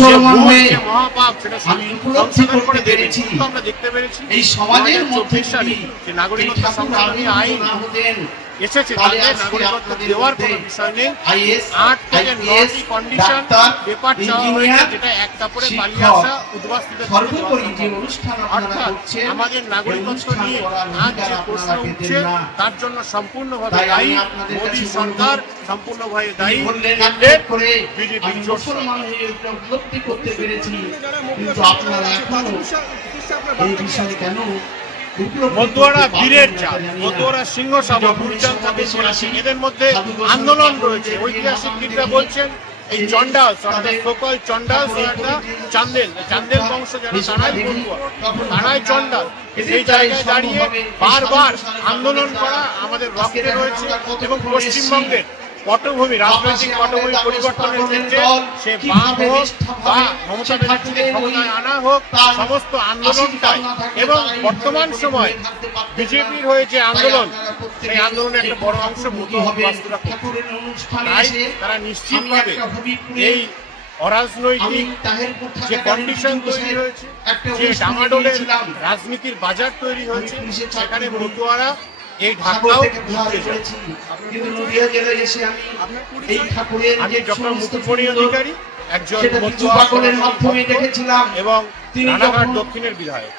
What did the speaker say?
মুসলমান হয়ে মহাপাপ সেটা আমি উপলব্ধি করতে পেরেছি আমরা দেখতে পেরেছি এই সমাজের মধ্যে যে নাগরিকত্ব সংশোধনী আইন এসেছে তাদের নাগরিকত্ব দেওয়ার কোনো বিষয় নেই। 8 থেকে 9টি কন্ডিশন পেপার চাওয়া হয়েছে, যেটা এক কাপড়ে পালিয়ে আসা উদ্বাস্তুদের অর্থাৎ আমাদের নাগরিকত্ব নিয়ে আজ যে প্রশ্ন উঠছে তার জন্য সম্পূর্ণভাবে দায়ী মোদী সরকার, সম্পূর্ণভাবে দায়ী বিজেপি উপলব্ধি করতে পেরেছি। কিন্তু আপনারা এখনো এই বিষয়ে কেন মতুয়ারা বীরের চাল, মতুয়ারা সিংহ সভা, গুরুচাঁদ ঠাকুর, এদের মধ্যে আন্দোলন রয়েছে। ঐতিহাসিকরা বলছেন এই চন্ডাল সকল চন্ডাল চান্দেল বংশ যারা তারাই মতুয়া, তারাই চন্ডাল। সেই জায়গায় দাঁড়িয়ে বারবার আন্দোলন করা আমাদের রক্তে রয়েছে এবং পশ্চিমবঙ্গের পটভূমি, রাজনৈতিক পটভূমি পরিবর্তনের ক্ষেত্রে সে বাম হোক বা মমতা ব্যানার্জিকে ক্ষমতায় আনা হোক, সমস্ত আন্দোলনটাই এবং বর্তমান সময় বিজেপির হয়ে যে আন্দোলন, সেই আন্দোলনের একটা বড় অংশ মতুয়ারা তাই তারা নিশ্চিতভাবে এই অরাজনৈতিক যে কন্ডিশন তৈরি হয়েছে, যে ডামাডোলের রাজনীতির বাজার তৈরি হয়েছে, সেখানে মতুয়ারা এই ঢাকাও আমি ডক্টর মুকুটমণি অধিকারী, একজন মতুয়া এবং রানাঘাট দক্ষিণের বিধায়ক।